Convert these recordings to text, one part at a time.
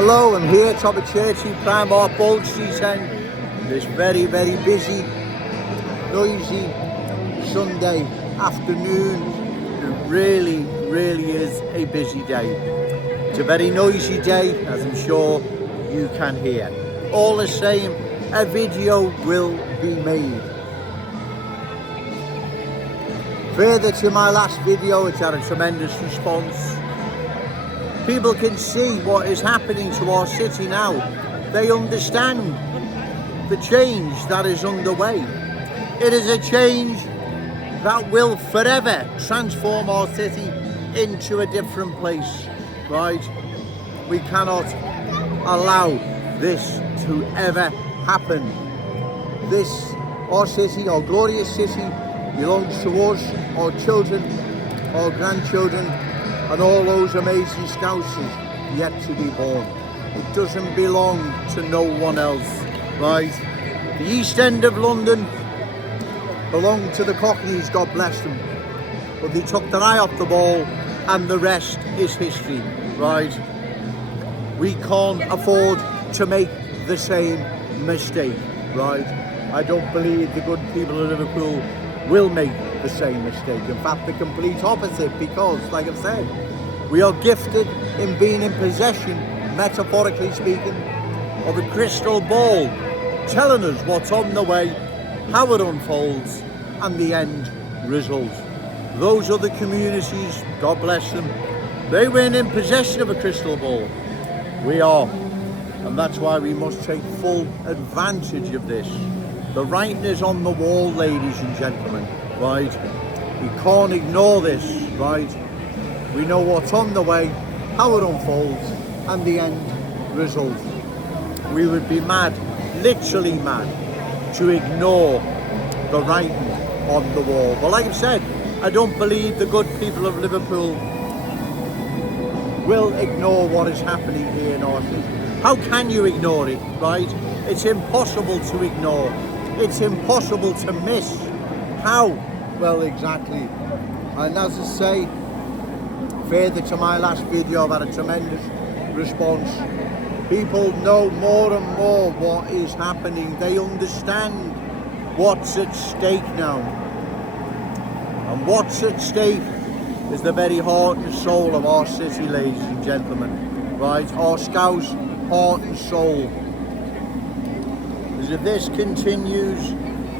Hello, I'm here top of Churchy Primark Bold Street End. This very, very busy, noisy Sunday afternoon. It really, really is a busy day. It's a very noisy day, as I'm sure you can hear. All the same, a video will be made. Further to my last video, which had a tremendous response. People can see what is happening to our city now. They understand the change that is underway. It is a change that will forever transform our city into a different place, right? We cannot allow this to ever happen. This, our city, our glorious city, belongs to us, our children, our grandchildren, and all those amazing Scousers yet to be born. It doesn't belong to no one else, right? The East End of London belonged to the Cockneys, God bless them. But they took their eye off the ball and the rest is history, right? We can't afford to make the same mistake, right? I don't believe the good people of Liverpool will make the same mistake. In fact, the complete opposite, because, like I've said, we are gifted in being in possession, metaphorically speaking, of a crystal ball, telling us what's on the way, how it unfolds, and the end result. Those other communities, God bless them, they weren't in possession of a crystal ball. We are, and that's why we must take full advantage of this. The writing is on the wall, ladies and gentlemen, right? We can't ignore this, right? We know what's on the way, how it unfolds, and the end result. We would be mad, literally mad, to ignore the writing on the wall. But like I've said, I don't believe the good people of Liverpool will ignore what is happening here in our city. How can you ignore it, right? It's impossible to ignore. It's impossible to miss. How? Well, exactly. And as I say, further to my last video, I've had a tremendous response. People know more and more what is happening. They understand what's at stake now. And what's at stake is the very heart and soul of our city, ladies and gentlemen. Right? Our Scouse heart and soul. Because if this continues,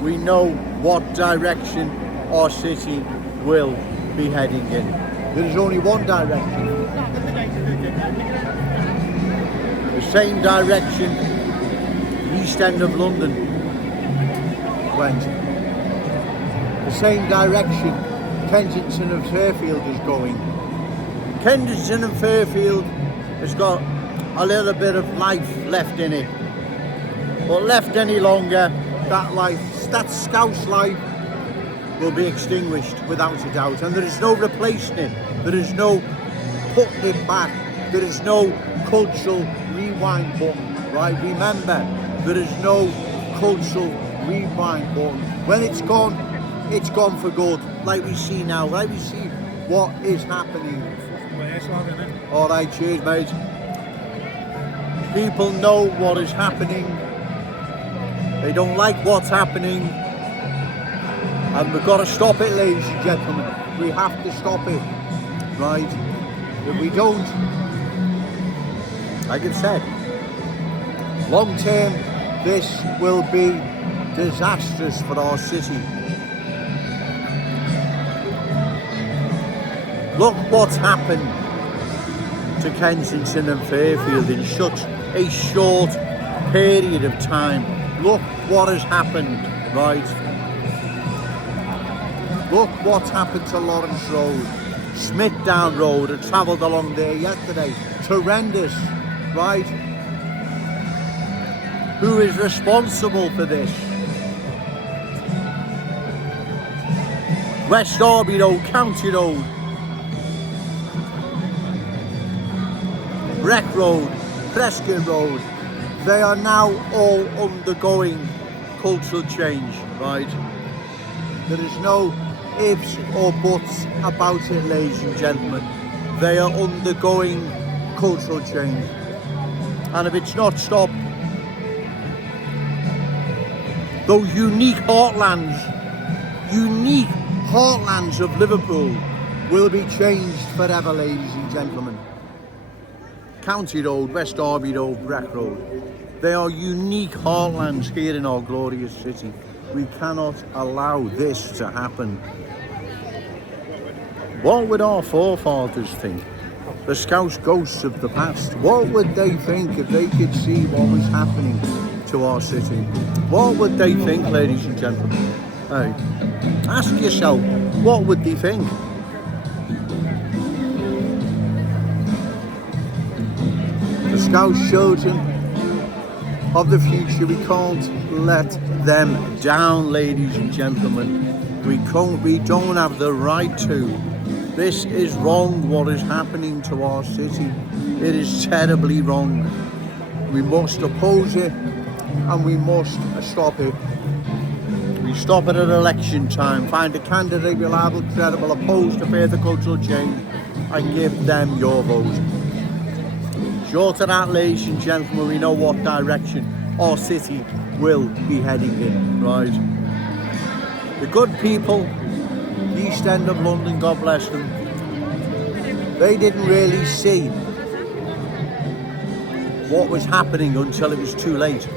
we know what direction our city will be heading in. There is only one direction. The same direction the East End of London went. The same direction Kensington and Fairfield is going. Kensington and Fairfield has got a little bit of life left in it. But left any longer, that life, that Scouse life, will be extinguished without a doubt. And there is no replacing it. There is no putting it back. There is no cultural rewind button, right? Remember, there is no cultural rewind button. When it's gone for good, like we see now, like we see what is happening. All right, cheers, mate. People know what is happening. They don't like what's happening. And we've got to stop it, ladies and gentlemen. We have to stop it, right? If we don't, like I've said, long term, this will be disastrous for our city. Look what's happened to Kensington and Fairfield in such a short period of time. Look what has happened, right? Look what's happened to Lawrence Road, Smithdown Road. I travelled along there yesterday. It's horrendous, right? Who is responsible for this? West Derby Road, County Road, Breck Road, Preston Road. They are now all undergoing cultural change, right? There is no ifs or buts about it, ladies and gentlemen. They are undergoing cultural change. And if it's not stopped, those unique heartlands of Liverpool will be changed forever, ladies and gentlemen. County Road, West Derby Road, Breck Road. They are unique heartlands here in our glorious city. We cannot allow this to happen. What would our forefathers think? The Scouse ghosts of the past. What would they think if they could see what was happening to our city? What would they think, ladies and gentlemen? Hey, ask yourself, what would they think? The Scouse children of the future, we can't let them down, ladies and gentlemen. We don't have the right to. This is wrong, what is happening to our city. It is terribly wrong. We must oppose it and we must stop it. We stop it at election time, find a candidate reliable, credible, opposed to further cultural change, and give them your vote. Short of that, ladies and gentlemen, we know what direction our city will be heading in, right? The good people, the East End of London, God bless them, they didn't really see what was happening until it was too late.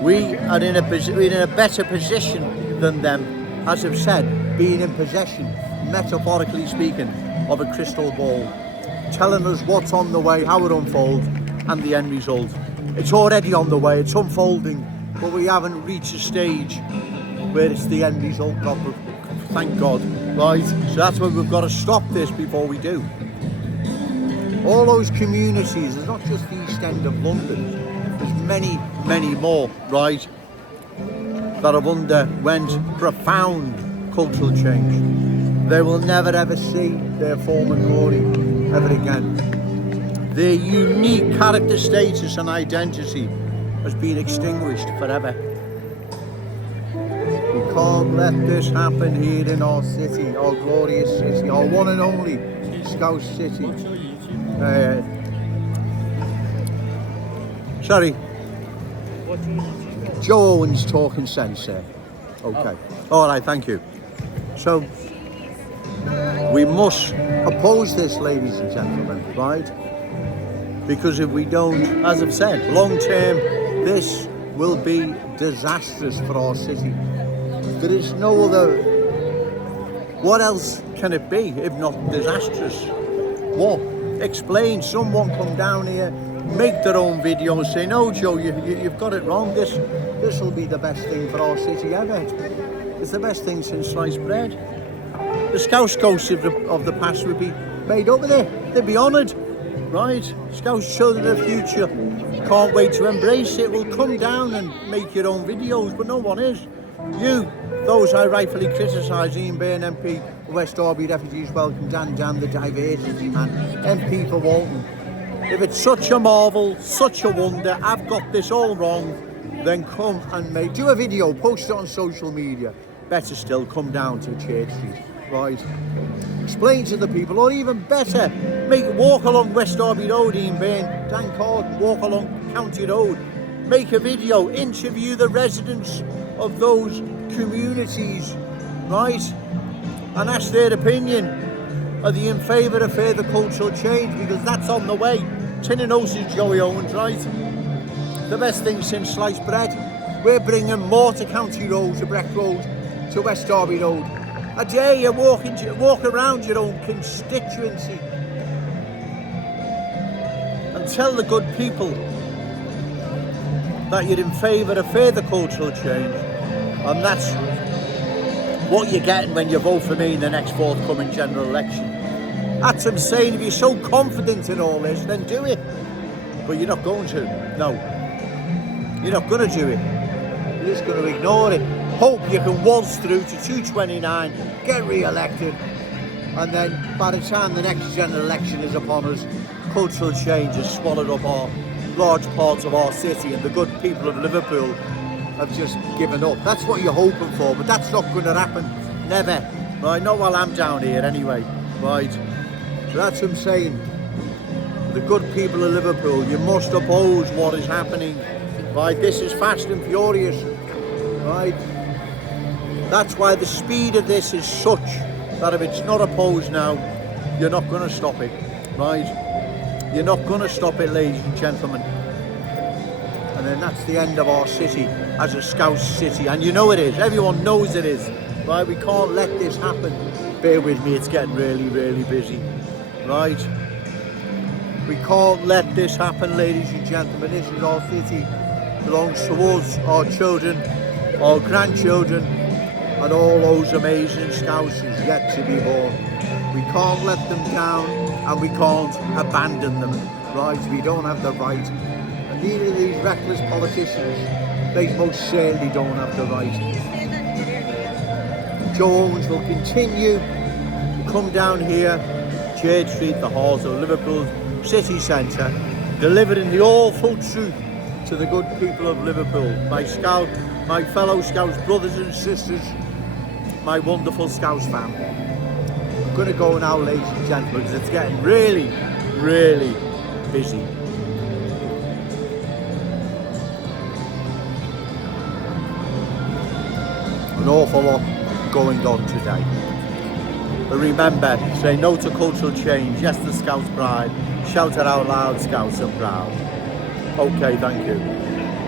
We are in a better position than them, as I've said, being in possession, metaphorically speaking, of a crystal ball, telling us what's on the way, how it unfolds, and the end result. It's already on the way, it's unfolding, but we haven't reached a stage where it's the end result, thank God, right? So that's why we've got to stop this before we do. All those communities, there's not just the East End of London, there's many, many more, right, that have underwent profound cultural change. They will never ever see their former glory ever again. Their unique character, status and identity has been extinguished forever. We can't let this happen here in our city, our glorious city, our one and only Scouse city. Sorry. Joe Owen's talking sense there. Okay. All right, thank you. So, we must oppose this, ladies and gentlemen, right? Because if we don't, as I've said, long term, this will be disastrous for our city. There is no other, what else can it be if not disastrous? What? Explain, someone come down here, make their own video, say, no Joe, you've got it wrong, this will be the best thing for our city ever. It's the best thing since sliced bread. The Scouse ghosts of the past would be made up with it, they'd be honoured, right? Scouse children of the future can't wait to embrace it, will come down and make your own videos, but no one is. You, those I rightfully criticise, Ian Byrne MP, West Derby Refugees Welcome, Dan the diversity man, MP for Walton. If it's such a marvel, such a wonder, I've got this all wrong, then come and do a video, post it on social media. Better still, come down to Church Street, right? Explain to the people, or even better, walk along West Derby Road, Ian Byrne, Dan Carden, walk along County Road, make a video, interview the residents of those communities, right? And ask their opinion. Are they in favour of further cultural change? Because that's on the way. Tin and Ocean's Joey Owens, right? The best thing since sliced bread. We're bringing more to County Road, to Breck Road, to West Derby Road. I dare you walk around your own constituency and tell the good people that you're in favour of further cultural change. And that's what you're getting when you vote for me in the next forthcoming general election. That's what I'm saying, if you're so confident in all this, then do it. But you're not going to, no. You're not going to do it. You're just going to ignore it. Hope you can waltz through to 229, get re-elected, and then by the time the next general election is upon us, cultural change has swallowed up our large parts of our city, and the good people of Liverpool have just given up. That's what you're hoping for, but that's not going to happen. Never. Right? Not while I'm down here anyway. Right? So that's what I'm saying. the good people of Liverpool, you must oppose what is happening. Right, this is fast and furious. Right, that's why the speed of this is such that if it's not opposed now, you're not going to stop it. Right, you're not going to stop it, ladies and gentlemen. And then that's the end of our city as a Scouse city, and you know it is. Everyone knows it is. Right, we can't let this happen. Bear with me, it's getting really, really busy. Right, we can't let this happen, ladies and gentlemen. This is our city. It belongs to us, our children, our grandchildren, and all those amazing Scousers yet to be born. We can't let them down, and we can't abandon them. Right, we don't have the right. And neither of these reckless politicians, they most certainly don't have the right. Jones will continue to come down here, Church Street, the heart of Liverpool city centre, delivering the awful truth to the good people of Liverpool. My fellow Scouse brothers and sisters, my wonderful Scouse family. I'm going to go now, ladies and gentlemen, because it's getting really, really busy. An awful lot going on today. But remember, say no to cultural change, yes to Scouse pride, shout it out loud, Scouse and proud. Okay, thank you.